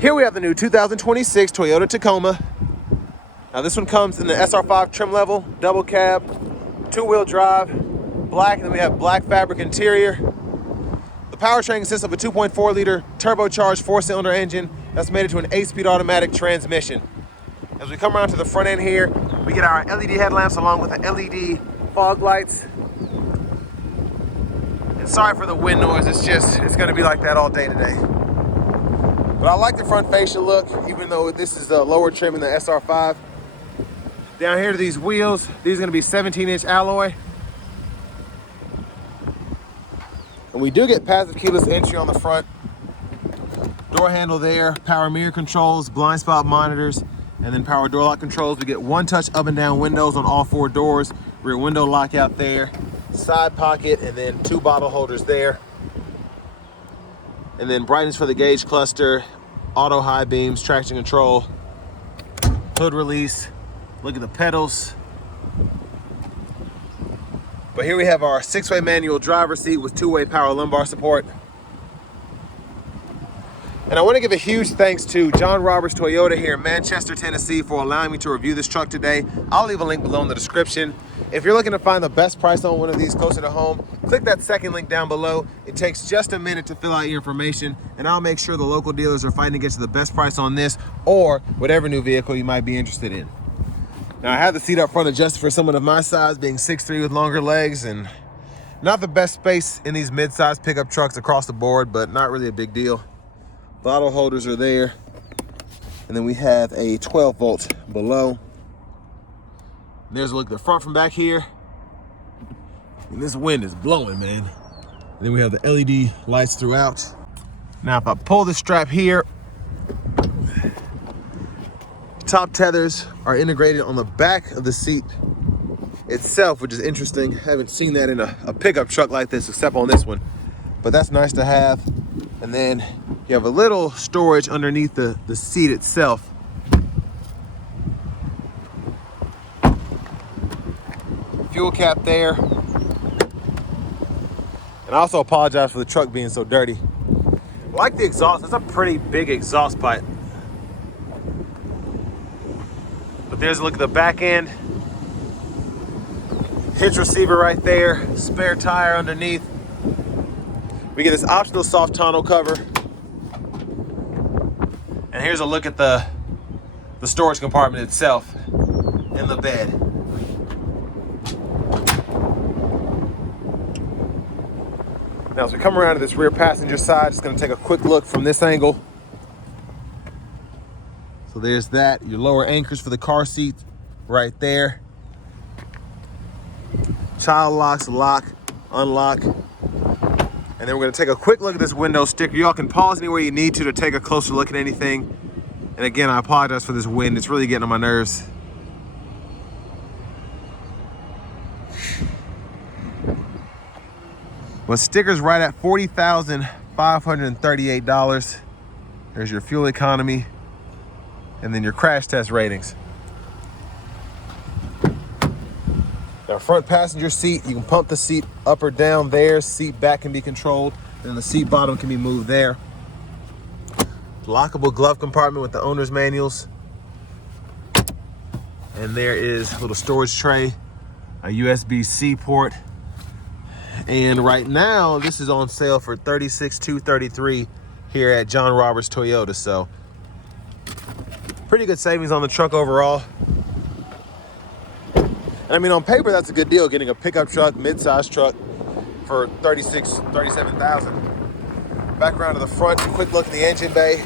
Here we have the new 2026 Toyota Tacoma. Now this one comes in the SR5 trim level, double cab, two-wheel drive, black, and then we have black fabric interior. The powertrain consists of a 2.4 liter turbocharged 4-cylinder engine that's mated to an 8-speed automatic transmission. As we come around to the front end here, we get our LED headlamps along with the LED fog lights. And sorry for the wind noise, it's gonna be like that all day today. But I like the front fascia look, even though this is a lower trim in the SR5. Down here to these wheels, these are gonna be 17-inch alloy. And we do get passive keyless entry on the front. Door handle there, power mirror controls, blind spot monitors, and then power door lock controls. We get one-touch up and down windows on all 4 doors, rear window lockout there, side pocket, and then 2 bottle holders there. And then brightness for the gauge cluster, auto high beams, traction control, hood release. Look at the pedals. But here we have our 6-way manual driver's seat with 2-way power lumbar support. And I want to give a huge thanks to John Roberts Toyota here in Manchester, Tennessee for allowing me to review this truck today. I'll leave a link below in the description. If you're looking to find the best price on one of these closer to home, click that second link down below. It takes just a minute to fill out your information, and I'll make sure the local dealers are fighting to get you the best price on this or whatever new vehicle you might be interested in. Now I have the seat up front adjusted for someone of my size, being 6'3" with longer legs, and not the best space in these mid-size pickup trucks across the board, but not really a big deal. Bottle holders are there. And then we have a 12 volt below. There's a look at the front from back here. And this wind is blowing, man. And then we have the LED lights throughout. Now if I pull this strap here, top tethers are integrated on the back of the seat itself, which is interesting. I haven't seen that in a pickup truck like this, except on this one. But that's nice to have. And then you have a little storage underneath the seat itself. Fuel cap there. And I also apologize for the truck being so dirty. I like the exhaust. It's a pretty big exhaust pipe. But there's a look at the back end. Hitch receiver right there. Spare tire underneath. We get this optional soft tonneau cover. And here's a look at the storage compartment itself in the bed. Now as we come around to this rear passenger side, just gonna take a quick look from this angle. So there's that, your lower anchors for the car seat right there. Child locks, lock, unlock. And then we're gonna take a quick look at this window sticker. Y'all can pause anywhere you need to take a closer look at anything. And again, I apologize for this wind. It's really getting on my nerves. Well, sticker's right at $40,538. There's your fuel economy and then your crash test ratings. Our front passenger seat, you can pump the seat up or down there. Seat back can be controlled, and the seat bottom can be moved there. Lockable glove compartment with the owner's manuals. And there is a little storage tray, a USB-C port. And right now, this is on sale for $36,233 here at John Roberts Toyota. So, pretty good savings on the truck overall. I mean, on paper, that's a good deal, getting a pickup truck, mid-size truck for $37,000. Back around to the front, quick look at the engine bay.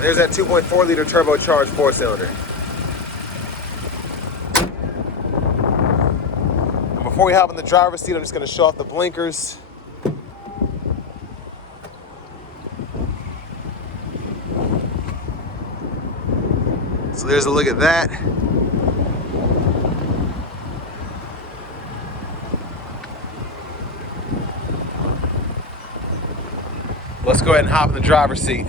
There's that 2.4 liter turbocharged 4-cylinder. And before we hop in the driver's seat, I'm just gonna show off the blinkers. So there's a look at that. Let's go ahead and hop in the driver's seat.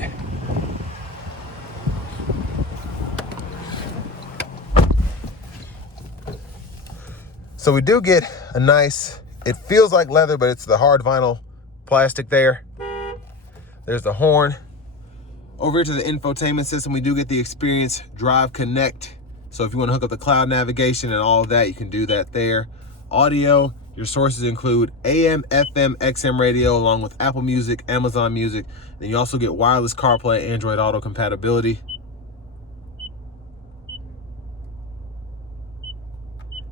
So we do get a nice, it feels like leather, but it's the hard vinyl plastic there. There's the horn. Over here to the infotainment system, we do get the Experience Drive Connect. So if you want to hook up the cloud navigation and all of that, you can do that there. Audio, your sources include AM, FM, XM radio, along with Apple Music, Amazon Music. Then you also get wireless CarPlay, Android Auto compatibility.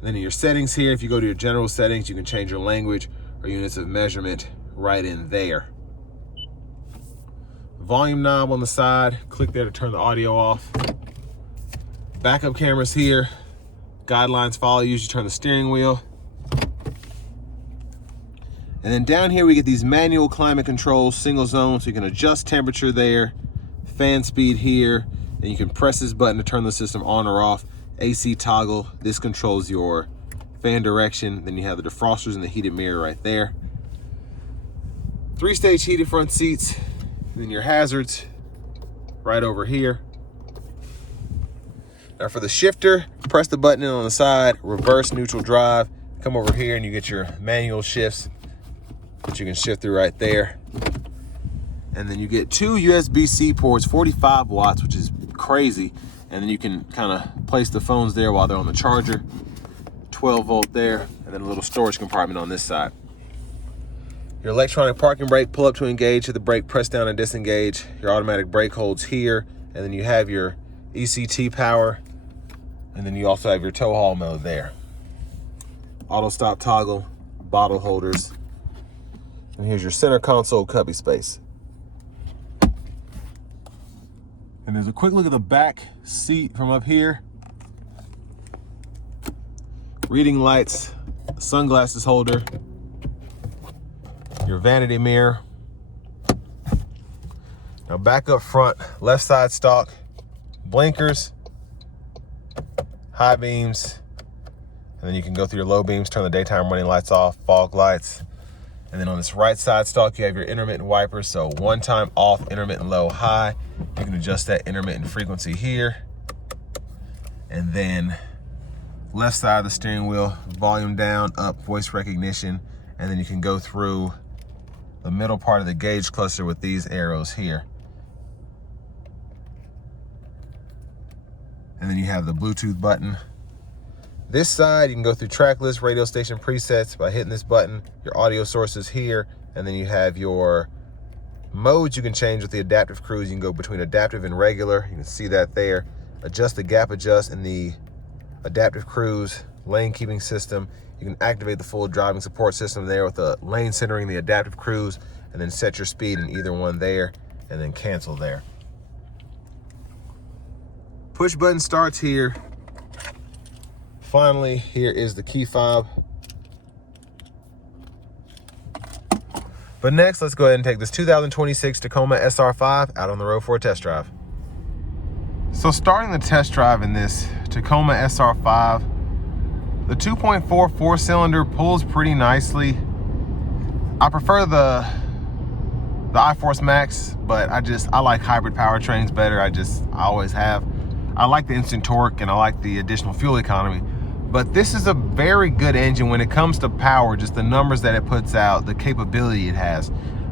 Then in your settings here, if you go to your general settings, you can change your language or units of measurement right in there. Volume knob on the side, click there to turn the audio off. Backup cameras here. Guidelines follow you as you turn the steering wheel. And then down here we get these manual climate controls, single zone, so you can adjust temperature there, fan speed here, and you can press this button to turn the system on or off. AC toggle, this controls your fan direction. Then you have the defrosters and the heated mirror right there. 3-stage heated front seats. And then your hazards right over here. Now for the shifter, press the button in on the side, reverse, neutral, drive. Come over here and you get your manual shifts that you can shift through right there. And then you get 2 USB-C ports, 45 watts, which is crazy. And then you can kind of place the phones there while they're on the charger. 12 volt there, and then a little storage compartment on this side. Your electronic parking brake, pull up to engage, hit the brake, press down and disengage. Your automatic brake holds here, and then you have your ECT power, and then you also have your tow haul mode there. Auto stop toggle, bottle holders, and here's your center console cubby space. And there's a quick look at the back seat from up here. Reading lights, sunglasses holder, your vanity mirror. Now back up front, left side stalk, blinkers, high beams, and then you can go through your low beams, turn the daytime running lights off, fog lights. And then on this right side stalk, you have your intermittent wipers. So one time off, intermittent low, high. You can adjust that intermittent frequency here. And then left side of the steering wheel, volume down, up, voice recognition. And then you can go through the middle part of the gauge cluster with these arrows here. And then you have the Bluetooth button. This side, you can go through track list, radio station presets by hitting this button, your audio sources here, and then you have your modes you can change with the adaptive cruise. You can go between adaptive and regular. You can see that there. Adjust the gap adjust in the adaptive cruise, lane keeping system. You can activate the full driving support system there with the lane centering, the adaptive cruise, and then set your speed in either one there, and then cancel there. Push button starts here. Finally, here is the key fob. But next, let's go ahead and take this 2026 Tacoma SR5 out on the road for a test drive. So starting the test drive in this Tacoma SR5, the 2.4 4-cylinder pulls pretty nicely. I prefer the iForce Max, but I like hybrid powertrains better. I always have. I like the instant torque and I like the additional fuel economy. But this is a very good engine when it comes to power, just the numbers that it puts out, the capability it has.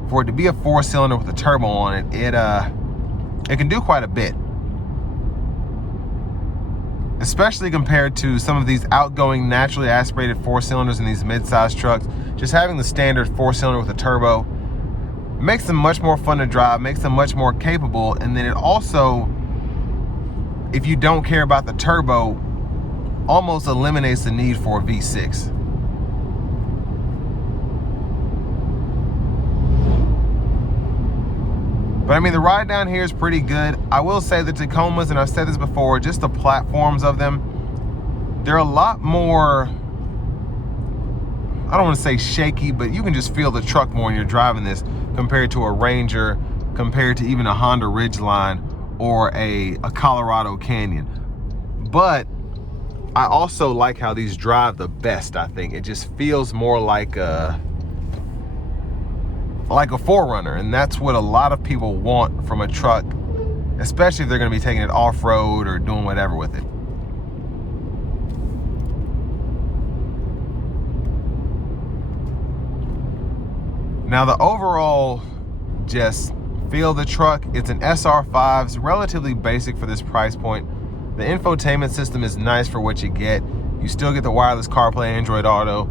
For it to be a 4-cylinder with a turbo on it, it can do quite a bit. Especially compared to some of these outgoing naturally aspirated 4-cylinders in these mid-size trucks. Just having the standard 4-cylinder with a turbo makes them much more fun to drive, makes them much more capable, and then it also, if you don't care about the turbo, almost eliminates the need for a V6. But I mean, the ride down here is pretty good. I will say the Tacomas, and I've said this before, just the platforms of them, they're a lot more, I don't want to say shaky, but you can just feel the truck more when you're driving this compared to a Ranger, compared to even a Honda Ridgeline or a Colorado Canyon. But I also like how these drive the best, I think. It just feels more like a 4Runner, and that's what a lot of people want from a truck, especially if they're gonna be taking it off-road or doing whatever with it. Now the overall just feel of the truck. It's an SR5, it's relatively basic for this price point. The infotainment system is nice for what you get. You still get the wireless CarPlay, Android Auto.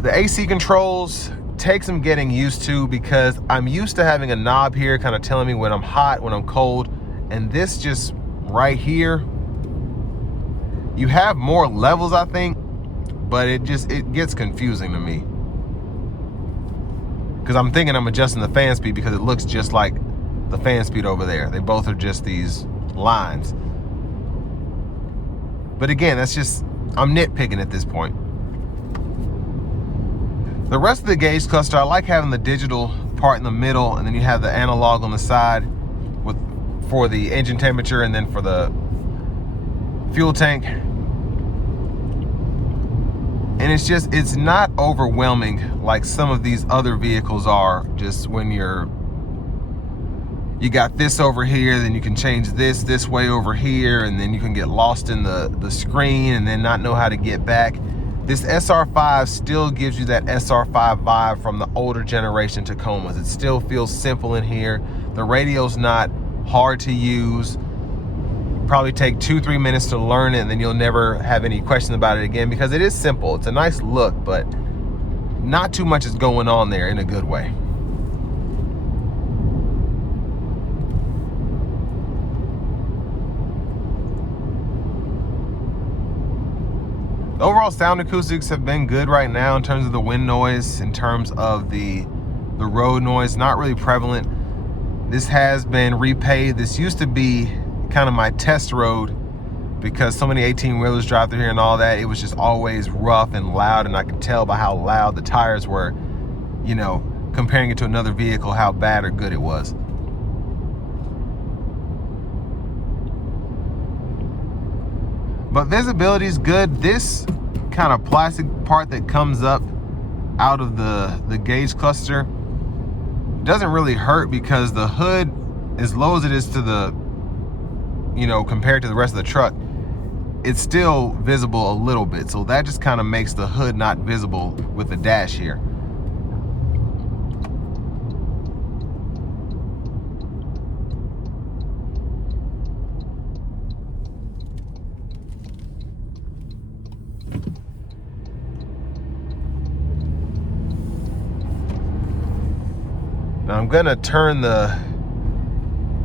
The AC controls take some getting used to because I'm used to having a knob here kind of telling me when I'm hot, when I'm cold, and this just right here, you have more levels, I think, but it gets confusing to me because I'm thinking I'm adjusting the fan speed because it looks just like the fan speed over there. They both are just these lines. But again, that's just, I'm nitpicking at this point. The rest of the gauge cluster, I like having the digital part in the middle, and then you have the analog on the side for the engine temperature and then for the fuel tank. And it's not overwhelming like some of these other vehicles are, just when you got this over here, then you can change this way over here, and then you can get lost in the screen and then not know how to get back. This SR5 still gives you that SR5 vibe from the older generation Tacomas. It still feels simple in here. The radio's not hard to use. Probably take 2-3 minutes to learn it, and then you'll never have any questions about it again because it is simple. It's a nice look, but not too much is going on there in a good way. The overall sound acoustics have been good right now in terms of the wind noise, in terms of the road noise, not really prevalent. This has been repaved. This used to be kind of my test road because so many 18-wheelers drive through here and all that. It was just always rough and loud, and I could tell by how loud the tires were, you know, comparing it to another vehicle, how bad or good it was. But visibility is good. This kind of plastic part that comes up out of the gauge cluster doesn't really hurt because the hood, as low as it is to the, you know, compared to the rest of the truck, it's still visible a little bit. So that just kind of makes the hood not visible with the dash here. Now I'm gonna turn the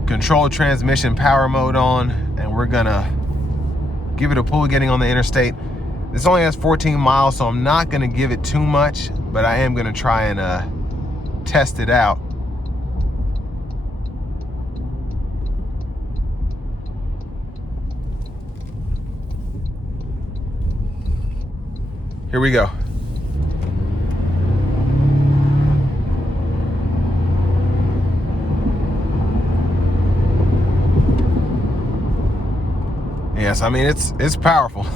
control transmission power mode on, and we're gonna give it a pull getting on the interstate. This only has 14 miles, so I'm not gonna give it too much, but I am gonna try and test it out. Here we go. Yes, I mean, it's powerful.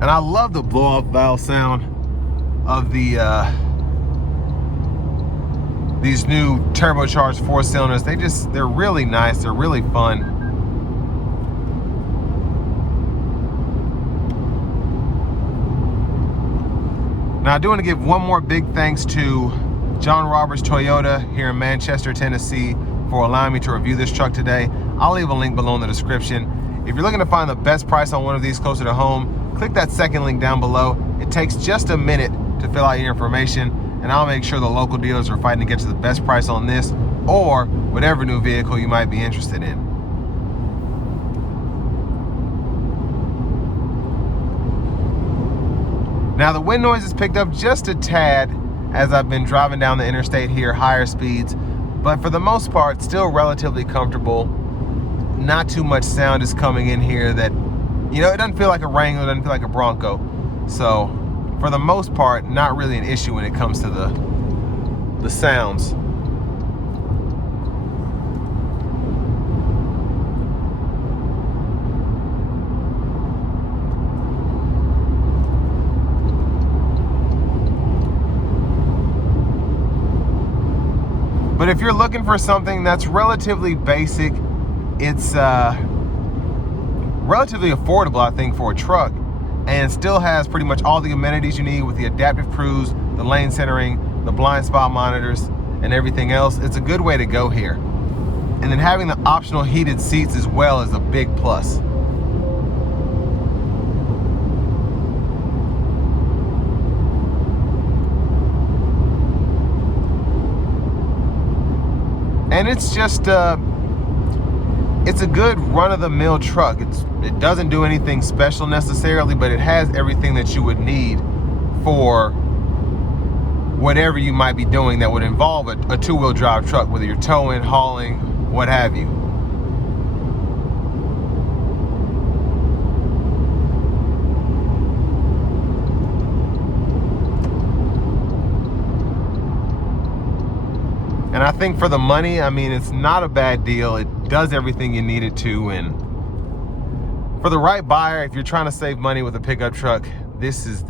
And I love the blow-off valve sound of these new turbocharged 4-cylinders. They're really nice, they're really fun. Now I do want to give one more big thanks to John Roberts Toyota here in Manchester, Tennessee, for allowing me to review this truck today. I'll leave a link below in the description. If you're looking to find the best price on one of these closer to home, click that second link down below. It takes just a minute to fill out your information, and I'll make sure the local dealers are fighting to get you the best price on this or whatever new vehicle you might be interested in. Now the wind noise is picked up just a tad as I've been driving down the interstate here, higher speeds, but for the most part, still relatively comfortable. Not too much sound is coming in here that, you know, it doesn't feel like a Wrangler, it doesn't feel like a Bronco. So for the most part, not really an issue when it comes to the sounds. But if you're looking for something that's relatively basic, it's relatively affordable, I think, for a truck, and still has pretty much all the amenities you need with the adaptive cruise, the lane centering, the blind spot monitors, and everything else, it's a good way to go here. And then having the optional heated seats as well is a big plus. And it's just, it's a good run-of-the-mill truck. It doesn't do anything special necessarily, but it has everything that you would need for whatever you might be doing that would involve a two-wheel drive truck, whether you're towing, hauling, what have you. And I think for the money, I mean, it's not a bad deal. It does everything you need it to. And for the right buyer, if you're trying to save money with a pickup truck, this is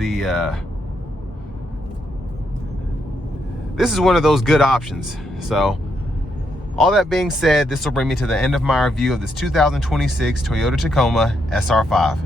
one of those good options. So all that being said, this will bring me to the end of my review of this 2026 Toyota Tacoma SR5.